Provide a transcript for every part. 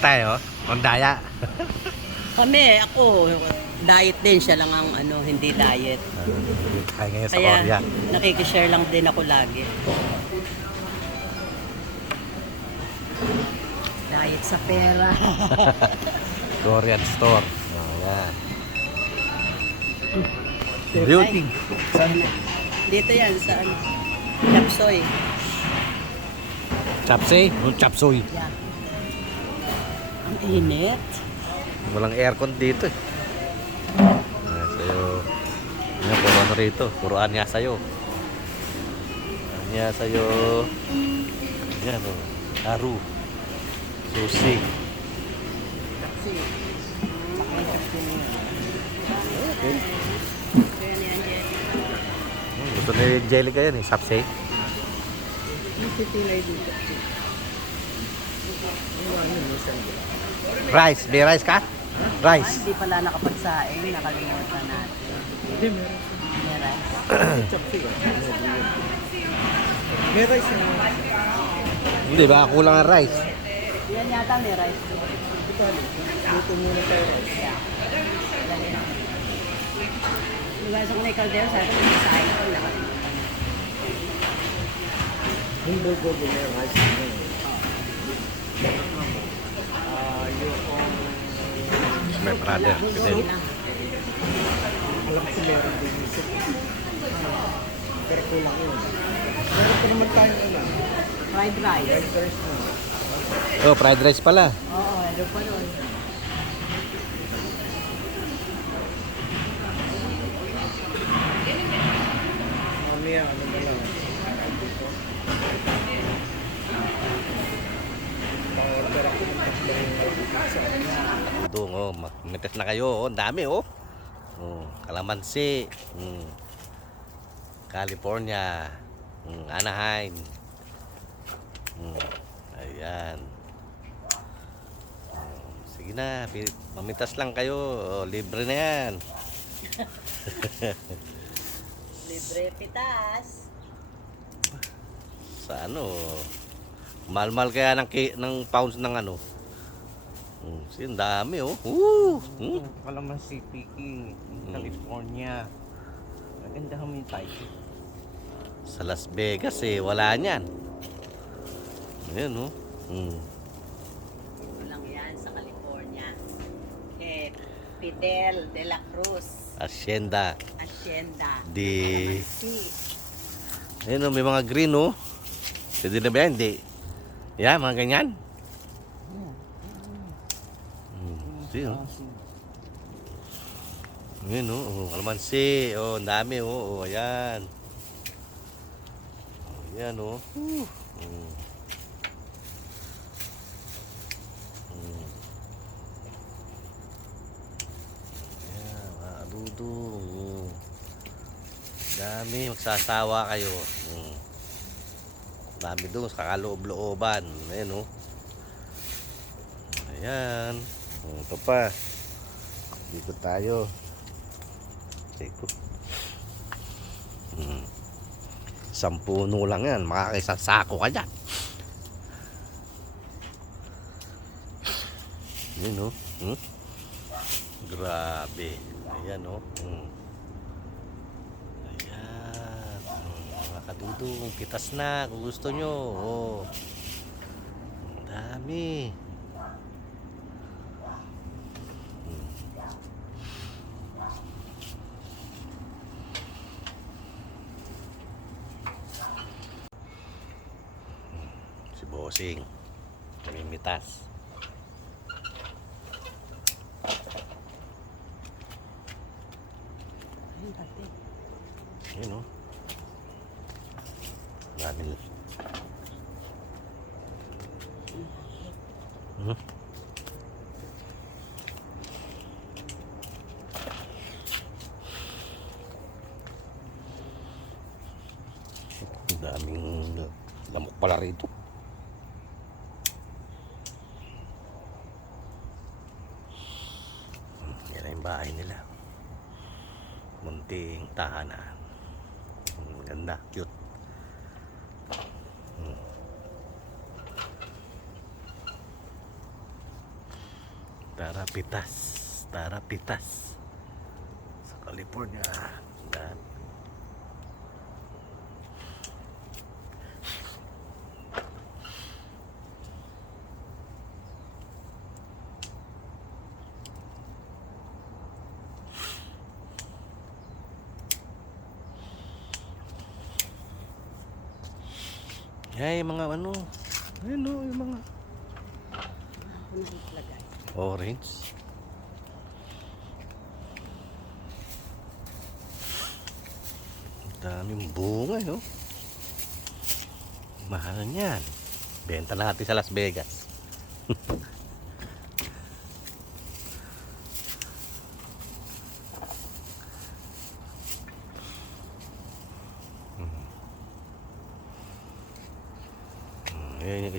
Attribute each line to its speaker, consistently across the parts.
Speaker 1: tayo, Mondaya.
Speaker 2: Kami, ako, diet din. Siya lang ang ano, hindi diet.
Speaker 1: Tayo ngayon sa
Speaker 2: Kaya
Speaker 1: Korea.
Speaker 2: nakikishare lang din ako lagi. Diet sa pera.
Speaker 1: Korean store. Ayan.
Speaker 2: Ay, dito yan sa ano, Lapsoy.
Speaker 1: Chapsay? Yung chapsoy.
Speaker 2: Yan. Ang init.
Speaker 1: Walang aircon dito eh. Ayan, sa'yo. Ayan, puro ano rito. Puro anya sa'yo. Anya sa'yo. Ayan o. Haru. Susi.
Speaker 2: Kasi, maka-interesting yun.
Speaker 1: Okay.
Speaker 2: Kaya ni Angelica.
Speaker 1: Hmm, gusto ni Angelica yan eh. Sapsay.
Speaker 2: Nagtitilay dito.
Speaker 1: Rice. May rice ka? Rice.
Speaker 2: hindi pala nakapagsaing. Nakalimutan natin.
Speaker 3: Hindi, meron.
Speaker 2: May rice.
Speaker 3: May rice na.
Speaker 1: Hindi ba? Kulang ang rice.
Speaker 2: Yan yata may rice.
Speaker 3: Ito, luto muna tayo.
Speaker 2: Iwasan ko na yung kaldero. Sabi ko, may saing ko. Nakalimutan.
Speaker 3: Yung bulgogi may rice na. Ah, yung
Speaker 1: My brother.
Speaker 2: Lang.
Speaker 3: alam ko meron din yung soup. Pero kulang yun. Meron pa naman tayo ano.
Speaker 2: Fried rice.
Speaker 3: Rice rice na.
Speaker 1: Oh, fried rice pala.
Speaker 2: Oo, ano pa nun.
Speaker 3: Mamaya, ano na lang. Pa-order ako ng tatlong pizza.
Speaker 1: Udong, oh. Mitas na kayo. Oh, ang dami, oh. Oh, kalamansi. Mm. California. Mm, Anaheim. Mm. Ayan. Oh, sige na, mamitas lang kayo. Oh, libre na yan.
Speaker 2: Libre pitas.
Speaker 1: Sa ano, mahal-mahal kaya ng, ng pounds ng ano. Mm, sige, ang dami, oh. Woo! Mm.
Speaker 3: Kalamansi Peking, California. Maganda kami yung title.
Speaker 1: Sa Las Vegas eh, wala niyan. Ayan oh. Mm.
Speaker 2: Kulang yan sa California. Eh, Fidel de la Cruz.
Speaker 1: Hacienda.
Speaker 2: Hacienda.
Speaker 1: Di...
Speaker 2: Si.
Speaker 1: Ayan oh, may mga green oh. Pwede na ba yan? Hindi. Yan, mga ganyan. See, oh. Ayan oh, oh, kalamansi. Oh, ang dami oh. oh ayan. Oh, Ayan oh. Mm. Mm. Ayan, mga kadudong. Mm. Dami, magsasawa kayo. Mm. Dami doon sa kaloob-looban. Ayan oh. Ayan. Oh, Ito pa. Dito tayo. Teko. Hmm. Isang puno lang yan. Makakaisang sako ka dyan. Ayan oh. Hmm? Grabe. Ayan oh. Hmm. Ayan. Hmm, Mga kadudong, pitas na kung gusto nyo. Oh. Dami. Bossing. Namimitas.
Speaker 2: Ayun, pati.
Speaker 1: Ayan oh. Dami. Hmm? Daming lamok pala rito. Tahanan. Ang ganda, cute. Hmm. Tara pitas. Tara pitas. California. Dan. Ay, mga ano. Ayun o, yung mga orange. Daming bunga, no? Mahal niyan. Benta natin sa Las Vegas.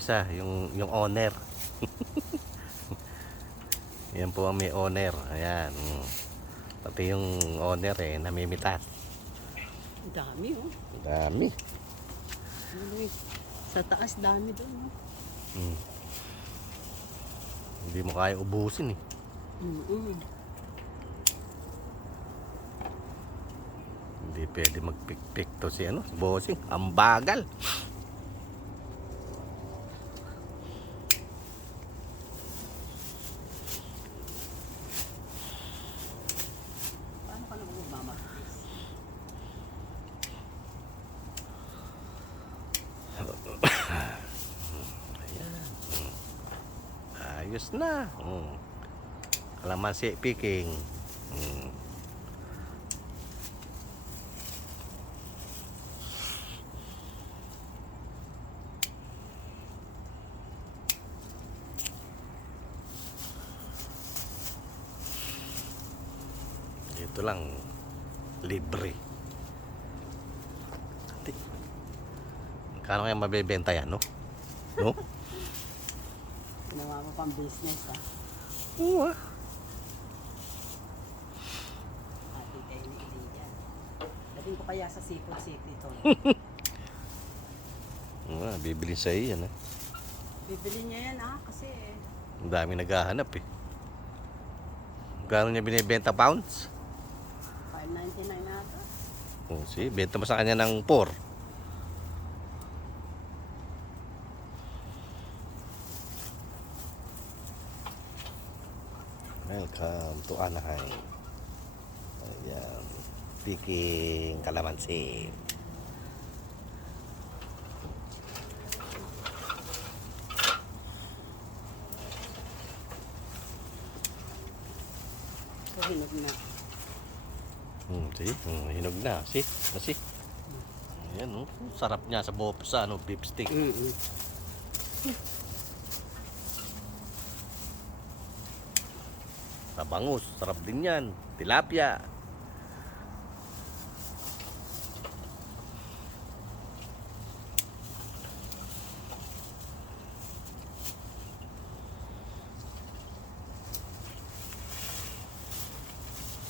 Speaker 1: isa, yung, yung owner. Yan po ang may owner. Ayan. mm. Pati yung owner eh, namimitas.
Speaker 2: Dami oh.
Speaker 1: Dami.
Speaker 2: Sa taas dami doon. Oh.
Speaker 1: Mm. Hindi mo kaya ubusin eh.
Speaker 2: Mm-mm.
Speaker 1: Hindi pwede magpikpik to si ano, si bossing. Ang bagal.
Speaker 2: Paano ka naman magmamagpis?
Speaker 1: Ayan. Mm. Ayos na. Mm. Kalamansi picking. Mm. Dito lang libre. Kano kaya mabebenta yan, no? No?
Speaker 2: Ginawa mo pang business ah.
Speaker 1: Oo ah.
Speaker 2: Ate kayo ni Elijah. Dating Seafood City to.
Speaker 1: Ah, bibili sa iyo yan ah.
Speaker 2: Bibili niya yan ah kasi
Speaker 1: Ang dami naghahanap eh. Gano'n niya binibenta pounds?
Speaker 2: 5.99 na ito.
Speaker 1: Oh, si, benta mo sa kanya ng 4. Welcome to Anaheim. Ayan. Picking kalamansi.
Speaker 2: So hinog na.
Speaker 1: Hmm, see? Hmm, hinog na. See? Nasi? Ayan, oh. Sarap niya sa buhok sa ano, beef stick.
Speaker 2: Mm-mm.
Speaker 1: Sa bangus, sarap din yan. Tilapia.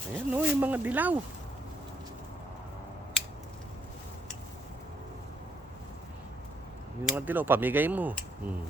Speaker 1: Ayan o, yung mga dilaw. Yung mga dilaw, pamigay mo. Hmm.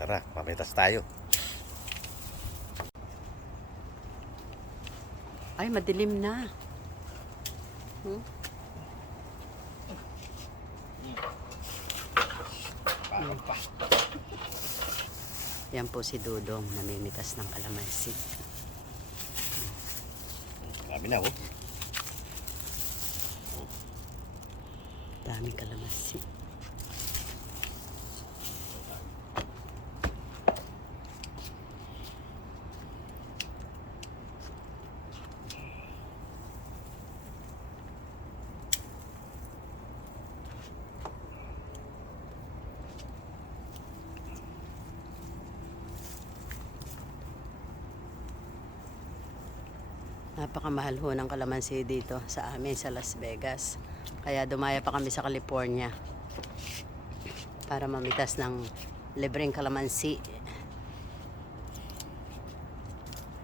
Speaker 1: Ay, Tara, mamitas tayo.
Speaker 2: Ay, madilim na. Hmm? Yan po si Dudong, namimitas ng kalamansi.
Speaker 1: Dami na oh.
Speaker 2: Daming kalamansi. Napakamahal ho ng kalamansi dito sa amin sa Las Vegas. Kaya dumaya pa kami sa California para mamitas ng libreng kalamansi.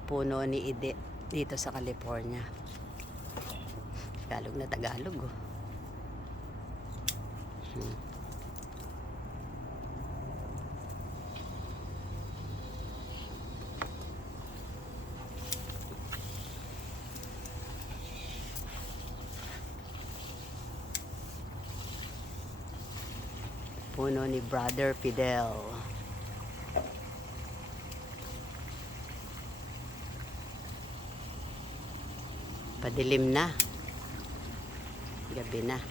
Speaker 2: Puno ni Ide dito sa California. Tagalog na Tagalog oh. Hmm. Puno ni Brother Fidel. Padilim na. Gabi na.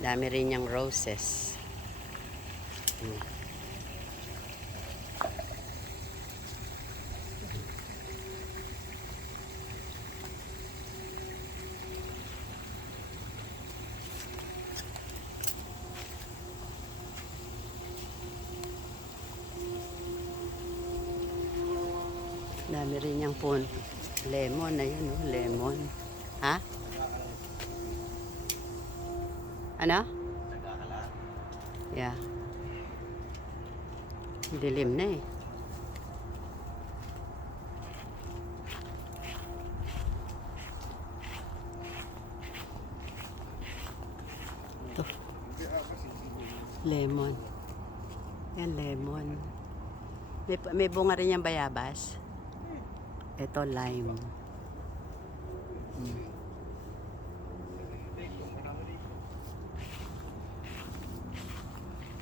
Speaker 2: Dami rin yung roses. Hmm. Dami rin yung pun. Lemon, ayun oh, lemon. Ha? Ano? Yeah. Dilim na eh. Ito. Lemon. Yan, lemon. May, may bunga rin yung bayabas. Ito, lime. Mm.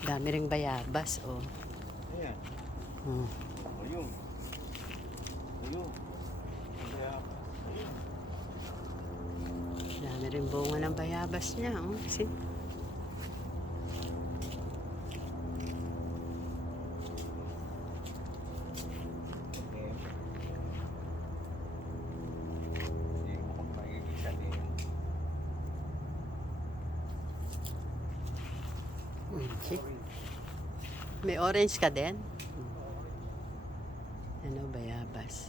Speaker 2: Dami ring bayabas, oh.
Speaker 3: Ayan.
Speaker 2: Hmm.
Speaker 3: Ayun. Ayun.
Speaker 2: Dami rin bunga ng bayabas niya, oh. See?
Speaker 3: hindi ko kung makikita din.
Speaker 2: Hmm, see? May orange ka din? Ano, bayabas.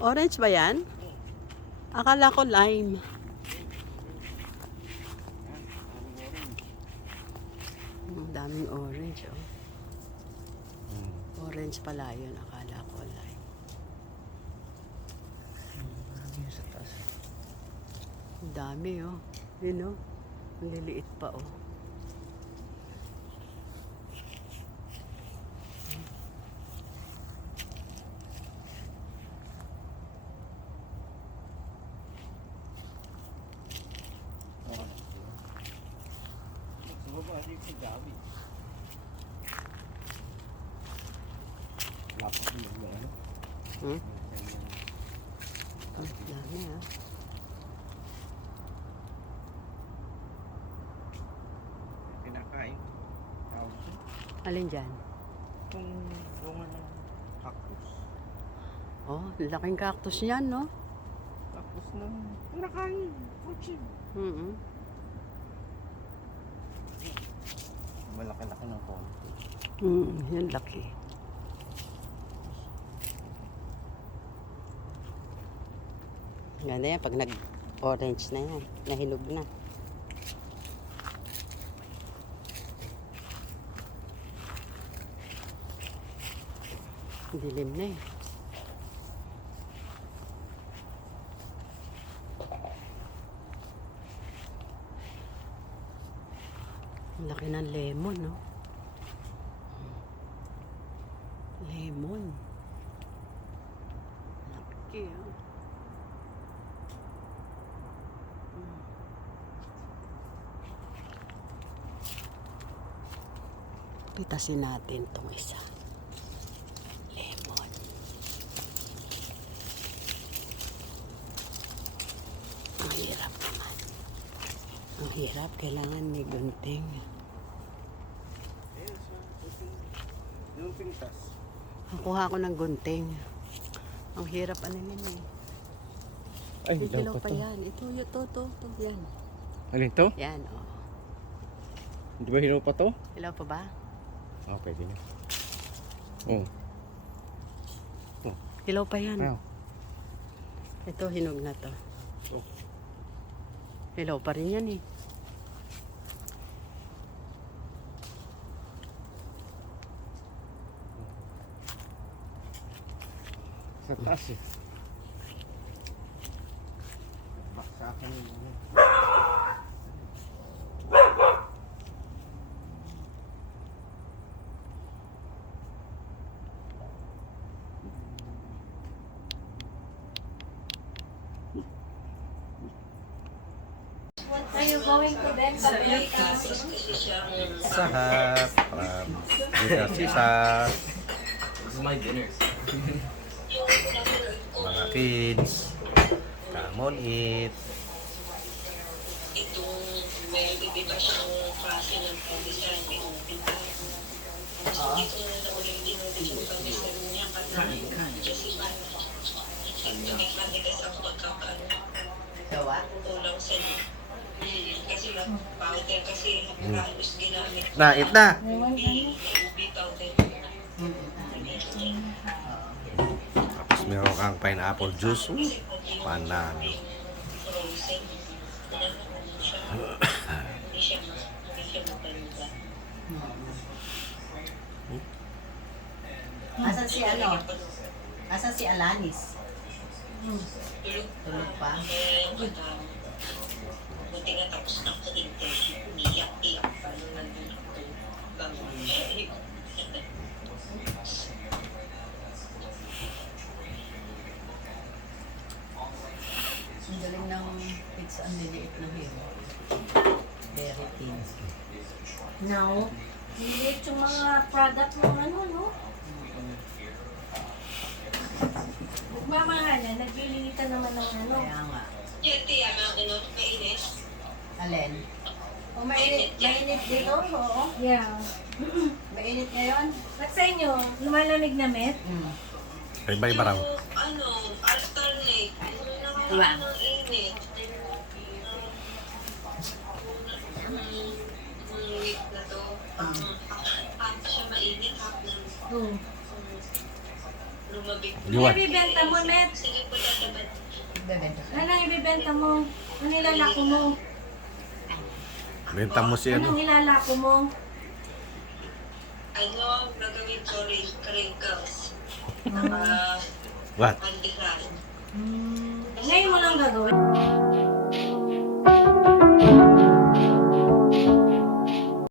Speaker 2: Orange ba yan? Akala ko lime. Ang daming orange, oh. Orange pala yun. Akala ko lime.
Speaker 3: Marami sa taas.
Speaker 2: Ang dami, oh. Yun, oh. Ang liliit pa, oh.
Speaker 3: Sa baba, hindi ko dami. Lapos mo yung ano?
Speaker 2: Hmm? Ang dami, ah.
Speaker 3: Kinakain. Tawag ko.
Speaker 2: Alin dyan?
Speaker 3: Itong bunga ng cactus.
Speaker 2: Oh, laking cactus niyan, no?
Speaker 3: Tapos ng kinakain. Kuchin.
Speaker 2: Mm
Speaker 3: Malaki-laki ng konti.
Speaker 2: Mm, yan laki. Ganda yan pag nag-orange na yan. Nahinog na. Dilim na eh. Laki ng lemon, no? Lemon. Laki, oh. Mm. Pitasin natin tong isa. Lemon. Ang hirap naman. Ang hirap. Kailangan may gunting.
Speaker 3: Yung pintas.
Speaker 2: Nakuha ko ng gunting. Ang hirap ano yun eh.
Speaker 3: Ay,
Speaker 2: May dilaw pa yan. Ito, ito, ito, ito, yan.
Speaker 3: Alin to?
Speaker 2: Yan, oh.
Speaker 3: Di ba hinaw pa to?
Speaker 2: Hello pa ba?
Speaker 3: Ah, pwede na. Oh.
Speaker 2: Hello pa yan.
Speaker 3: Ayaw.
Speaker 2: Ito, hinog na to.
Speaker 3: Oh.
Speaker 2: Hello pa rin yan eh.
Speaker 3: Nagtaas
Speaker 4: Are you going to bed,
Speaker 1: Sahab. Um, Sahab, Sisa.
Speaker 5: This is my dinner.
Speaker 1: Kids. Come on, eat.
Speaker 6: itong may iba siyang klase ng pandesal, may open. So, ito na na ulit din natin yung pandesal niya kasi kasi pa ito may matigas ang pagkakano
Speaker 2: Gawa?
Speaker 6: kulang sa kasi mag-powder kasi halos ginamit
Speaker 1: Na, eat na.
Speaker 6: ubi, ubi powder.
Speaker 1: Tapos meron kang pineapple juice. Uh, panalo.
Speaker 2: Asan si ano? Asan si Alanis?
Speaker 6: Tulog
Speaker 2: Tulog pa?
Speaker 6: Buti nga tapos na ako interview. Umiyak-iyak pa nung nandun ako. Bago
Speaker 2: ng pizza ang liliit na hero. Very thin.
Speaker 4: No. Lilit yung mga product mo ano, no? Magmamahal na, naglililitan naman ng ano.
Speaker 2: Kaya nga.
Speaker 6: Yan, tiya, mga ano, mainit.
Speaker 2: Alin? O mainit, mainit dito? Oo.
Speaker 4: Yeah.
Speaker 2: Mainit ngayon?
Speaker 4: At sa inyo, lumalamig na met?
Speaker 2: Hmm.
Speaker 1: Iba-iba raw.
Speaker 6: Yung, ano, alternate. Yung
Speaker 2: Diba?
Speaker 6: Liwan.
Speaker 4: Ano ibibenta mo, Met?
Speaker 2: Bebenta ka.
Speaker 4: Ano ibibenta mo? Ano ilalako mo?
Speaker 1: Benta mo si ano?
Speaker 4: Anong ilalako mo?
Speaker 6: Ano ang gagawin ko wrinkles? Uh, mm.
Speaker 1: What?
Speaker 6: Handicraft. Mm.
Speaker 4: Ngayon mo lang gagawin.